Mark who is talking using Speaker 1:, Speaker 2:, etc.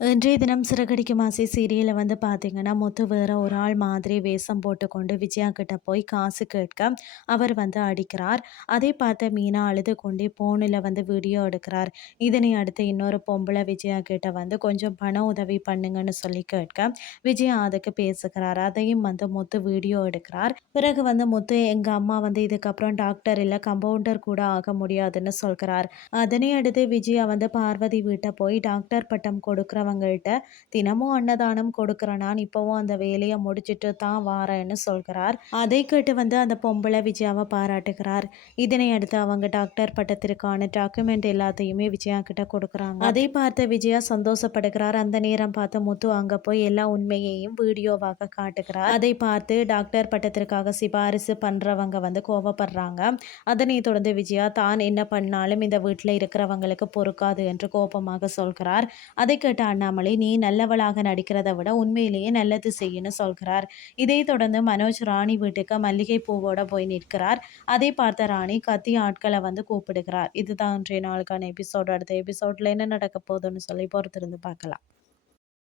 Speaker 1: இன்றைய தினம் சிறகடிக்கும் ஆசை சீரியலில் வந்து பார்த்தீங்கன்னா, முத்து வேற ஒரு ஆள் மாதிரி வேஷம் போட்டுக்கொண்டு விஜயா கிட்ட போய் காசு கேட்க, அவர் வந்து அடிக்கிறார். அதை பார்த்த மீனா அழுது கொண்டே போனில் வந்து வீடியோ எடுக்கிறார். இதனை அடுத்து இன்னொரு பொம்பளை விஜயா கிட்ட வந்து கொஞ்சம் பண உதவி பண்ணுங்கன்னு சொல்லி கேட்க, விஜயா அதுக்கு பேசுகிறார். அதையும் வந்து முத்து வீடியோ எடுக்கிறார். பிறகு வந்து முத்து எங்கள் அம்மா வந்து இதுக்கப்புறம் டாக்டர் இல்லை கம்பவுண்டர் கூட ஆக முடியாதுன்னு சொல்கிறார். அதனை அடுத்து விஜயா வந்து பார்வதி வீட்டை போய் டாக்டர் பட்டம் இருக்கிறவங்கள்ட்ட தினமும் அன்னதானம் கொடுக்குற நான் இப்போவும் அந்த வேலையை முடிச்சிட்டு தான் வாரேன்னு சொல்கிறார். அதை கேட்டு வந்து அந்த பொம்பளை விஜயாவை பாராட்டுகிறார். இதனை அடுத்து அவங்க டாக்டர் பட்டத்திற்கான டாக்குமெண்ட் எல்லாத்தையுமே விஜயா கிட்ட கொடுக்குறாங்க. அதை பார்த்த விஜயா சந்தோஷப்படுகிறார். அந்த நேரம் பார்த்து முத்து அங்க போய் எல்லா உண்மையையும் வீடியோவாக காட்டுகிறார். அதை பார்த்து டாக்டர் பட்டத்திற்காக சிபாரிசு பண்றவங்க வந்து கோவப்படுறாங்க. அதனை தொடர்ந்து விஜயா தான் என்ன பண்ணாலும் இந்த வீட்டில் இருக்கிறவங்களுக்கு பொறுக்காது என்று கோபமாக சொல்கிறார். அதை கேட்ட அண்ணாமலை நீ நல்லவளாக நடிக்கிறத விட உண்மையிலேயே நல்லது செய்யுன்னு சொல்கிறார். இதை தொடர்ந்து மனோஜ் ராணி வீட்டுக்கு மல்லிகை பூவோட போய் நிற்கிறார். அதை பார்த்த ராணி கத்தி ஆட்களை வந்து கூப்பிடுகிறார். இதுதான் இன்றைய நாளுக்கான எபிசோட். அடுத்த எபிசோட்ல என்ன நடக்க போகுதுன்னு சொல்லி பொறுத்திருந்து பார்க்கலாம்.